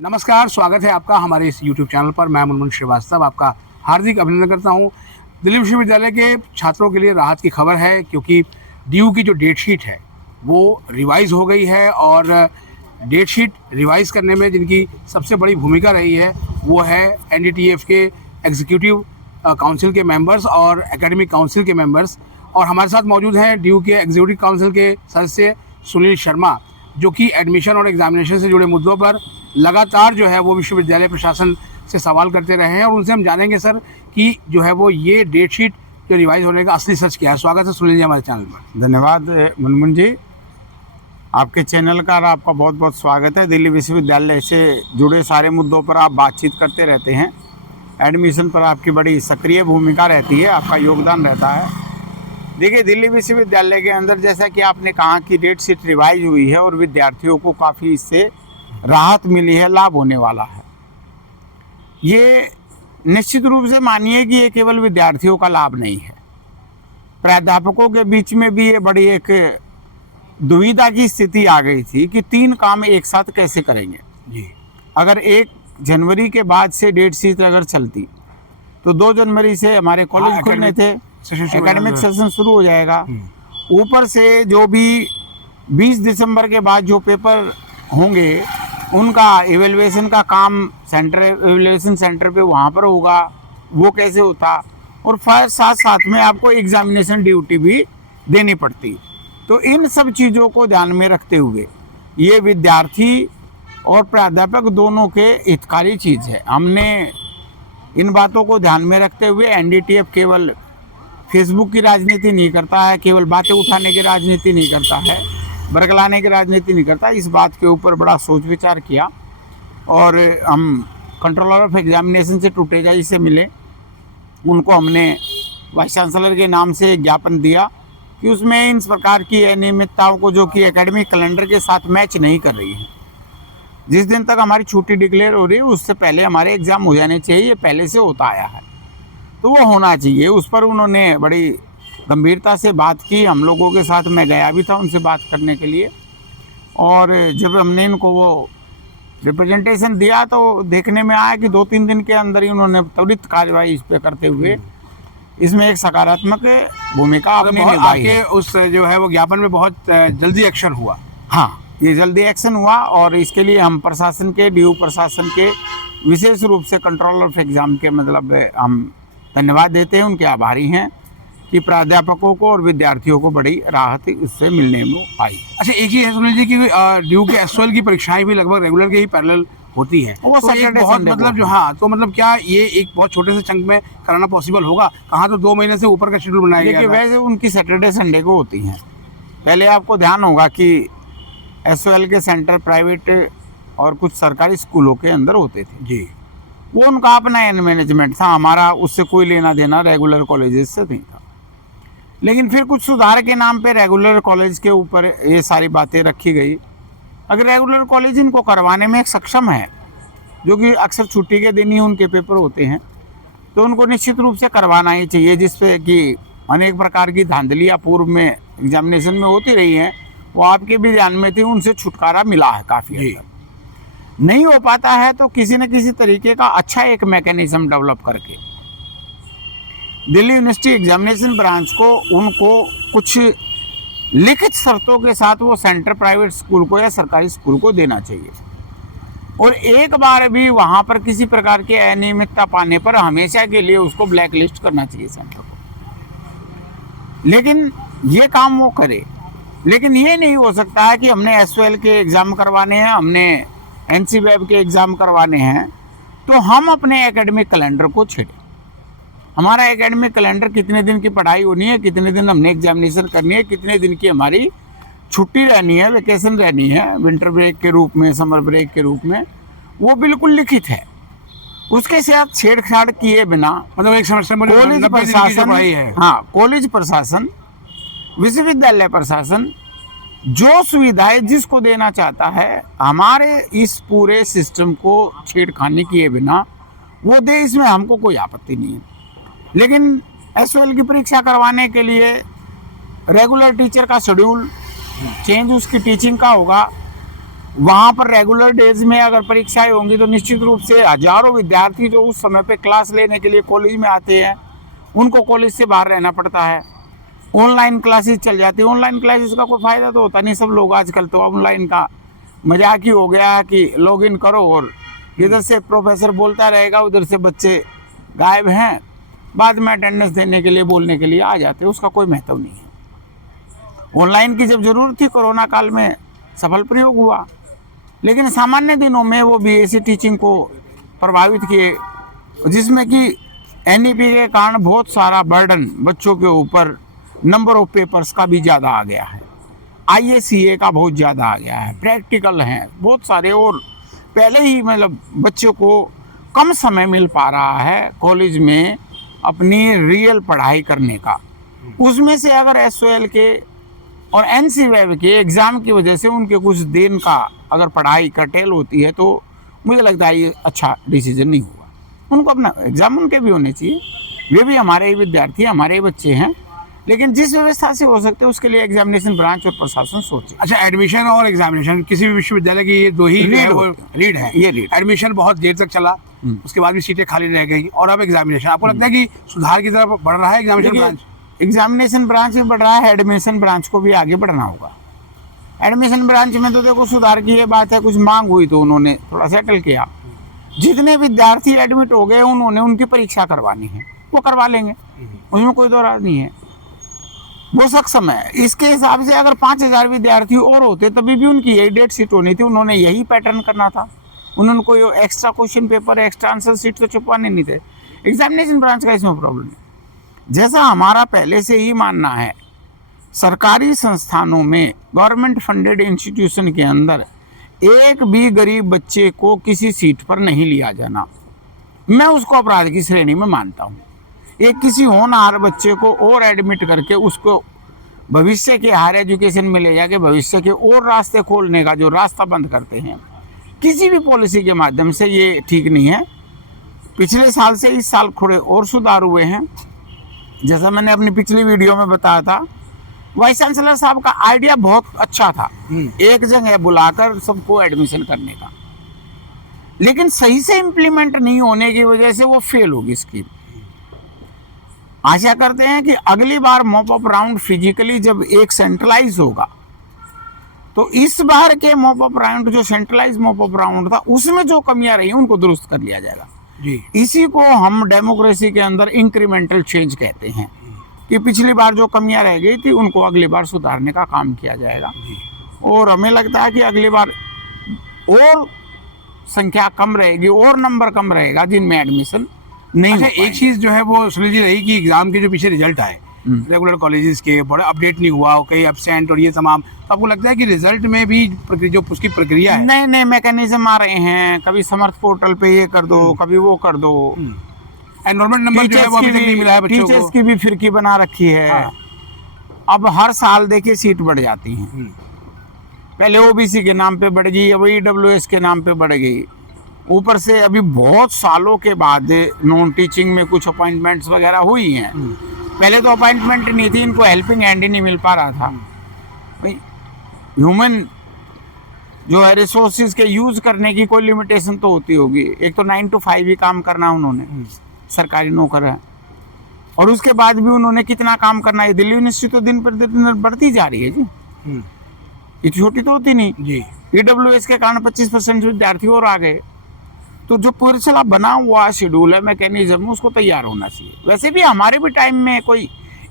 नमस्कार, स्वागत है आपका हमारे इस YouTube चैनल पर। मैं मुनमुन श्रीवास्तव आपका हार्दिक अभिनंदन करता हूं। दिल्ली विश्वविद्यालय के छात्रों के लिए राहत की खबर है, क्योंकि डीयू की जो डेट शीट है वो रिवाइज़ हो गई है। और डेट शीट रिवाइज़ करने में जिनकी सबसे बड़ी भूमिका रही है वो है एनडीटीएफ के एग्जीक्यूटिव काउंसिल के मेंबर्स और एकेडमिक काउंसिल के मेंबर्स। और हमारे साथ मौजूद हैं डीयू के एग्जीक्यूटिव काउंसिल के सदस्य सुनील शर्मा, जो कि एडमिशन और एग्जामिनेशन से जुड़े मुद्दों पर लगातार जो है वो विश्वविद्यालय प्रशासन से सवाल करते रहे हैं। और उनसे हम जानेंगे सर कि जो है वो ये डेट शीट जो रिवाइज होने का असली सच क्या है। स्वागत है सुनील जी हमारे चैनल पर। धन्यवाद मुनमुन जी, आपके चैनल का आपका बहुत बहुत स्वागत है। दिल्ली विश्वविद्यालय से जुड़े सारे मुद्दों पर आप बातचीत करते रहते हैं। एडमिशन पर आपकी बड़ी सक्रिय भूमिका रहती है, आपका योगदान रहता है। देखिए, दिल्ली विश्वविद्यालय के अंदर जैसा कि आपने कहा कि डेट शीट रिवाइज हुई है और विद्यार्थियों को काफ़ी इससे राहत मिली है, लाभ होने वाला है। ये निश्चित रूप से मानिए कि ये केवल विद्यार्थियों का लाभ नहीं है, प्राध्यापकों के बीच में भी ये बड़ी एक दुविधा की स्थिति आ गई थी कि 3 काम एक साथ कैसे करेंगे जी। अगर 1 जनवरी के बाद से डेट शीट अगर चलती तो 2 जनवरी से हमारे कॉलेज खुलने थे, एकेडमिक सेशन शुरू हो जाएगा। ऊपर से जो भी 20 दिसंबर के बाद जो पेपर होंगे उनका इवेल्युएशन का काम सेंटर, इवेल्युएशन सेंटर पे वहाँ पर होगा, वो कैसे होता। और फिर साथ साथ में आपको एग्जामिनेशन ड्यूटी भी देनी पड़ती। तो इन सब चीज़ों को ध्यान में रखते हुए ये विद्यार्थी और प्राध्यापक दोनों के हितकारी चीज़ है। हमने इन बातों को ध्यान में रखते हुए एनडीटीएफ केवल फेसबुक की राजनीति नहीं करता है, केवल बातें उठाने की राजनीति नहीं करता है, बरगलाने की राजनीति नहीं करता। इस बात के ऊपर बड़ा सोच विचार किया और हम कंट्रोलर ऑफ एग्जामिनेशन से टूटेगा से मिले। उनको हमने वाइस चांसलर के नाम से ज्ञापन दिया कि उसमें इन प्रकार की अनियमितताओं को, जो कि एकेडमिक कैलेंडर के साथ मैच नहीं कर रही है। जिस दिन तक हमारी छुट्टी डिक्लेयर हो रही है उससे पहले हमारे एग्ज़ाम हो जाने चाहिए, ये पहले से होता आया है, तो वो होना चाहिए। उस पर उन्होंने बड़ी गंभीरता से बात की। हम लोगों के साथ मैं गया भी था उनसे बात करने के लिए। और जब हमने इनको वो रिप्रेजेंटेशन दिया तो देखने में आया कि 2-3 दिन के अंदर ही उन्होंने त्वरित कार्रवाई इस पर करते हुए इसमें एक सकारात्मक भूमिका आपने निभाई है। उस जो है वो ज्ञापन में बहुत जल्दी एक्शन हुआ। हाँ, ये जल्दी एक्शन हुआ और इसके लिए हम प्रशासन के, डीयू प्रशासन के, विशेष रूप से कंट्रोलर ऑफ एग्जाम के मतलब हम धन्यवाद देते हैं, उनके आभारी हैं कि प्राध्यापकों को और विद्यार्थियों को बड़ी राहत उससे मिलने में आई। अच्छा, एक ही है सुनील जी की डीयू के एसओएल की परीक्षाएं भी लगभग रेगुलर के ही पैरेलल होती हैं। वो तो एक बहुत मतलब जो हाँ, तो मतलब क्या ये एक बहुत छोटे से चंक में कराना पॉसिबल होगा? कहाँ तो 2 महीने से ऊपर का शेड्यूल बनाया गया था। वैसे उनकी सैटरडे संडे को होती हैं। पहले आपको ध्यान होगा कि एसओएल के सेंटर प्राइवेट और कुछ सरकारी स्कूलों के अंदर होते थे जी। वो उनका अपना मैनेजमेंट था, हमारा उससे कोई लेना देना रेगुलर कॉलेजेस से नहीं था। लेकिन फिर कुछ सुधार के नाम पे रेगुलर कॉलेज के ऊपर ये सारी बातें रखी गई। अगर रेगुलर कॉलेज इनको करवाने में सक्षम है, जो कि अक्सर छुट्टी के दिन ही उनके पेपर होते हैं, तो उनको निश्चित रूप से करवाना ही चाहिए, जिससे कि अनेक प्रकार की धांधलियाँ पूर्व में एग्जामिनेशन में होती रही हैं, वो आपके भी ध्यान में थी, उनसे छुटकारा मिला है काफ़ी हद तक। नहीं हो पाता है तो किसी न किसी तरीके का अच्छा एक मैकेनिज्म डेवलप करके दिल्ली यूनिवर्सिटी एग्जामिनेशन ब्रांच को उनको कुछ लिखित शर्तों के साथ वो सेंटर प्राइवेट स्कूल को या सरकारी स्कूल को देना चाहिए। और एक बार भी वहाँ पर किसी प्रकार के अनियमितता पाने पर हमेशा के लिए उसको ब्लैक लिस्ट करना चाहिए सेंटर को। लेकिन ये काम वो करे। लेकिन ये नहीं हो सकता है कि हमने एसओएल के एग्ज़ाम करवाने हैं, हमने एनसी वेब के एग्ज़ाम करवाने हैं, तो हम अपने एकेडमिक कैलेंडर को छेड़ें। हमारा एकेडमिक कैलेंडर कितने दिन की पढ़ाई होनी है, कितने दिन हमने एग्जामिनेशन करनी है, कितने दिन की हमारी छुट्टी रहनी है, वेकेशन रहनी है, विंटर ब्रेक के रूप में, समर ब्रेक के रूप में, वो बिल्कुल लिखित है। उसके साथ छेड़छाड़ किए बिना मतलब एक समस्या कॉलेज प्रशासन, हाँ, कॉलेज प्रशासन, विश्वविद्यालय प्रशासन जो सुविधाएं जिसको देना चाहता है, हमारे इस पूरे सिस्टम को छेड़खानी किए बिना वो दे, इसमें हमको कोई आपत्ति नहीं है। लेकिन एसओएल की परीक्षा करवाने के लिए रेगुलर टीचर का शेड्यूल चेंज उसकी टीचिंग का होगा, वहाँ पर रेगुलर डेज में अगर परीक्षाएं होंगी तो निश्चित रूप से हजारों विद्यार्थी जो उस समय पे क्लास लेने के लिए कॉलेज में आते हैं उनको कॉलेज से बाहर रहना पड़ता है। ऑनलाइन क्लासेस चल जाती है। ऑनलाइन क्लासेस का कोई फ़ायदा तो होता नहीं। सब लोग आजकल तो ऑनलाइन का मजाक ही हो गया कि लॉगिन करो और इधर से प्रोफेसर बोलता रहेगा, उधर से बच्चे गायब हैं, बाद में अटेंडेंस देने के लिए बोलने के लिए आ जाते हैं। उसका कोई महत्व नहीं है। ऑनलाइन की जब जरूरत थी कोरोना काल में सफल प्रयोग हुआ, लेकिन सामान्य दिनों में वो बीएससी टीचिंग को प्रभावित किए, जिसमें कि एनईपी के कारण बहुत सारा बर्डन बच्चों के ऊपर, नंबर ऑफ पेपर्स का भी ज़्यादा आ गया है, आईएसीए का बहुत ज़्यादा आ गया है, प्रैक्टिकल हैं बहुत सारे, और पहले ही मतलब बच्चों को कम समय मिल पा रहा है कॉलेज में अपनी रियल पढ़ाई करने का। उसमें से अगर एसओएल के और एनसीवेब के एग्ज़ाम की वजह से उनके कुछ दिन का अगर पढ़ाई कर्टेल होती है तो मुझे लगता है ये अच्छा डिसीजन नहीं हुआ। उनको अपना एग्ज़ाम उनके भी होने चाहिए, वे भी हमारे ही विद्यार्थी, हमारे ही बच्चे हैं, लेकिन जिस व्यवस्था से हो सकते हैं उसके लिए एग्जामिनेशन ब्रांच और प्रशासन सोचे। अच्छा, एडमिशन और एग्जामिनेशन किसी भी विश्वविद्यालय की ये दो ही लीड है। ये लीड एडमिशन बहुत देर तक चला, उसके बाद भी सीटें खाली रह गई, और अब एग्जामिनेशन। आपको लगता है कि सुधार की तरफ बढ़ रहा है एग्जामिनेशन ब्रांच? एग्जामिनेशन ब्रांच भी बढ़ रहा है, एडमिशन ब्रांच को भी आगे बढ़ना होगा। एडमिशन ब्रांच में तो देखो सुधार की ये बात है, कुछ मांग हुई तो उन्होंने थोड़ा सेटल किया। जितने विद्यार्थी एडमिट हो गए उन्होंने उनकी परीक्षा करवानी है, वो करवा लेंगे, उसमें कोई दो राज नहीं है, वो सक्षम है। इसके हिसाब से अगर 5000 विद्यार्थी और होते तभी भी उनकी यही डेट शीट होनी थी, उन्होंने यही पैटर्न करना था। उन्होंने कोई extra question paper, extra answer sheet तो छुपवाने नहीं थे। एग्जामिनेशन ब्रांच का इसमें प्रॉब्लम है। जैसा हमारा पहले से ही मानना है, सरकारी संस्थानों में, गवर्नमेंट फंडेड इंस्टीट्यूशन के अंदर एक भी गरीब बच्चे को किसी सीट पर नहीं लिया जाना, मैं उसको अपराध की श्रेणी में मानता हूँ। एक किसी होनहार बच्चे को और एडमिट करके उसको भविष्य के हायर एजुकेशन में ले जाके भविष्य के और रास्ते खोलने का जो रास्ता बंद करते हैं किसी भी पॉलिसी के माध्यम से, ये ठीक नहीं है। पिछले साल से इस साल थोड़े और सुधार हुए हैं। जैसा मैंने अपनी पिछली वीडियो में बताया था, वाइस चांसलर साहब का आइडिया बहुत अच्छा था, एक जगह बुलाकर सबको एडमिशन करने का, लेकिन सही से इम्प्लीमेंट नहीं होने की वजह से वो फेल होगी स्कीम। आशा करते हैं कि अगली बार मॉप अप राउंड फिजिकली जब एक सेंट्रलाइज होगा तो इस बार के मॉप अप राउंड, जो सेंट्रलाइज मॉप अप राउंड था, उसमें जो कमियां रही उनको दुरुस्त कर लिया जाएगा जी। इसी को हम डेमोक्रेसी के अंदर इंक्रीमेंटल चेंज कहते हैं, कि पिछली बार जो कमियां रह गई थी उनको अगली बार सुधारने का काम किया जाएगा। और हमें लगता है कि अगली बार और संख्या कम रहेगी और नंबर कम रहेगा जिनमें एडमिशन नहीं। अच्छा, एक चीज़ जो है वो सुलझी रही कि एग्जाम के जो पीछे रिजल्ट आए रेगुलर कॉलेजेस के, बड़ा अपडेट नहीं हुआ, कई एब्सेंट और ये तमाम, तो आपको लगता है कि रिजल्ट में भी जो उसकी प्रक्रिया है, नए नए मैकेनिज्म आ रहे हैं, कभी समर्थ पोर्टल पे ये कर दो, कभी वो कर दो, एनरोलमेंट नंबर जो है वो अभी तक नहीं मिला है बच्चों को, टीचर्स की भी फिरकी बना रखी है। हाँ। अब हर साल देखिए सीट बढ़ जाती हैं, पहले ओबीसी के नाम पे बढ़ गई, अब ईडब्ल्यूएस के नाम पे बढ़ गई, ऊपर से अभी बहुत सालों के बाद नॉन टीचिंग में कुछ अपॉइंटमेंट्स वगैरह हुई हैं। पहले तो अपॉइंटमेंट नहीं थी, इनको हेल्पिंग हैंड ही नहीं मिल पा रहा था। ह्यूमन जो है रिसोर्सेज के यूज करने की कोई लिमिटेशन तो होती होगी। एक तो 9 to 5 ही काम करना उन्होंने, सरकारी नौकर है, और उसके बाद भी उन्होंने कितना काम करना है। दिल्ली यूनिवर्सिटी तो दिन पर दिन बढ़ती जा रही है जी, ये छोटी तो होती नहीं जी। ईडब्ल्यूएस के कारण 25% विद्यार्थी और आ गए, तो जो पूरा बना हुआ शेड्यूल है, मैकेनिज्म, उसको तैयार होना चाहिए। वैसे भी हमारे भी टाइम में कोई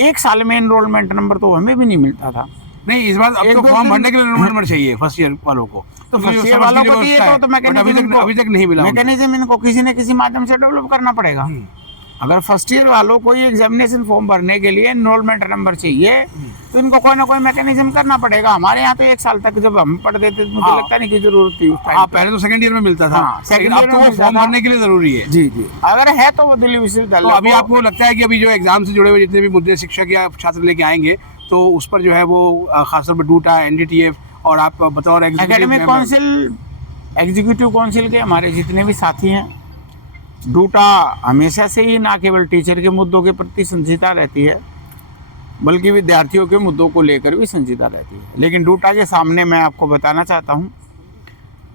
एक साल में एनरोलमेंट नंबर तो हमें भी नहीं मिलता था। नहीं, इस बार अब तो फॉर्म भरने के लिए एनरोलमेंट नंबर चाहिए फर्स्ट ईयर वालों को, तो फर्स्ट ईयर वालों को दिए तो मैकेनिज्म अभी तक नहीं मिला। मैकेनिज्म इनको किसी न किसी माध्यम से डेवलप करना पड़ेगा। अगर फर्स्ट ईयर वालों को एग्जामिनेशन फॉर्म भरने के लिए एनरोलमेंट नंबर चाहिए तो इनको कोई ना कोई मैकेनिज्म करना पड़ेगा। हमारे यहाँ तो एक साल तक जब हम पढ़ते थे मुझे लगता नहीं कि जरूरत थी। पहले तो सेकंड ईयर में मिलता था, लेकिन अब तो वो फॉर्म भरने के लिए जरूरी है। जी जी, अगर है तो वो दिल्ली विश्वविद्यालय। तो अभी आपको लगता है कि अभी जो एग्जाम से जुड़े हुए जितने भी मुद्दे शिक्षक या छात्र लेके आएंगे तो उस पर जो है वो खासतौर पर डूटा, एनडीटीएफ और आप बतौर एकेडमिक काउंसिल, एग्जीक्यूटिव काउंसिल के हमारे जितने भी साथी हैं, डूटा हमेशा से ही ना केवल टीचर के मुद्दों के प्रति संजीदा रहती है बल्कि विद्यार्थियों के मुद्दों को लेकर भी संजीदा रहती है। लेकिन डूटा के सामने मैं आपको बताना चाहता हूँ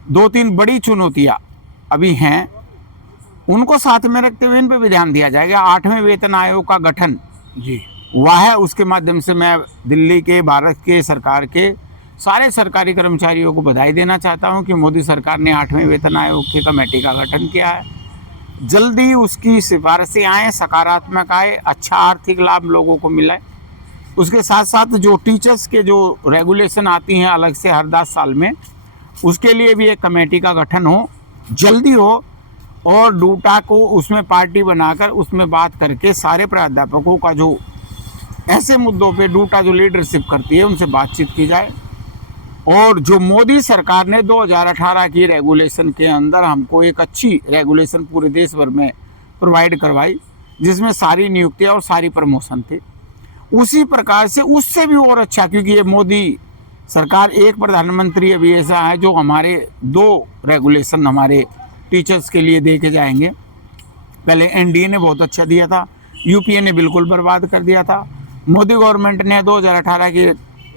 2-3 बड़ी चुनौतियां अभी हैं, उनको साथ में रखते हुए इन पे भी ध्यान दिया जाएगा। 8वें वेतन आयोग का गठन जी हुआ है, उसके माध्यम से मैं दिल्ली के, भारत के, सरकार के सारे सरकारी कर्मचारियों को बधाई देना चाहता हूं कि मोदी सरकार ने 8वें वेतन आयोग की कमेटी का गठन किया है। जल्दी उसकी सिफारिशें आए, सकारात्मक आए, अच्छा आर्थिक लाभ लोगों को मिला है। उसके साथ साथ जो टीचर्स के जो रेगुलेशन आती हैं अलग से हर 10 साल में, उसके लिए भी एक कमेटी का गठन हो, जल्दी हो, और डूटा को उसमें पार्टी बनाकर उसमें बात करके सारे प्राध्यापकों का जो ऐसे मुद्दों पे डूटा जो लीडरशिप करती है उनसे बातचीत की जाए। और जो मोदी सरकार ने 2018 की रेगुलेशन के अंदर हमको एक अच्छी रेगुलेशन पूरे देश भर में प्रोवाइड करवाई, जिसमें सारी नियुक्तियां और सारी प्रमोशन थे, उसी प्रकार से उससे भी और अच्छा, क्योंकि ये मोदी सरकार एक प्रधानमंत्री अभी ऐसा है जो हमारे 2 रेगुलेशन हमारे टीचर्स के लिए दे के जाएंगे। पहले एनडीए ने बहुत अच्छा दिया था, यूपीए ने बिल्कुल बर्बाद कर दिया था। मोदी गवर्नमेंट ने 2018 की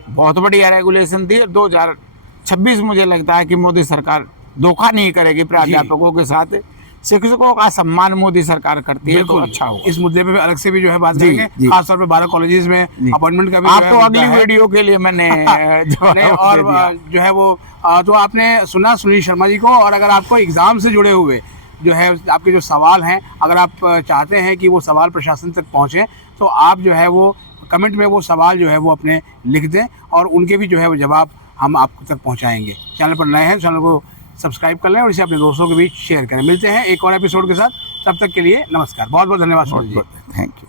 बहुत बढ़िया रेगुलेशन दी। 2026 मुझे लगता है कि मोदी सरकार धोखा नहीं करेगी प्राध्यापकों के साथ, शिक्षकों का सम्मान मोदी सरकार करती है, तो अच्छा होगा। इस मुद्दे पे भी अलग से भी जो है बात जी, करेंगे, जी। खासतौर पे 12 कॉलेजेस में अपॉइंटमेंट का भी आपको अगली वीडियो के लिए मैंने और जो है वो तो आपने सुना सुनील शर्मा जी को। और अगर आपको एग्जाम से जुड़े हुए जो है आपके जो सवाल हैं, अगर आप चाहते हैं कि वो सवाल प्रशासन तक पहुँचे, तो आप जो है वो कमेंट में वो सवाल जो है वो अपने लिख दें और उनके भी जो है वो जवाब हम आप तक पहुंचाएंगे। चैनल पर नए हैं, चैनल को सब्सक्राइब कर लें और इसे अपने दोस्तों के बीच शेयर करें। मिलते हैं एक और एपिसोड के साथ, तब तक के लिए नमस्कार। बहुत बहुत धन्यवाद। Thank you.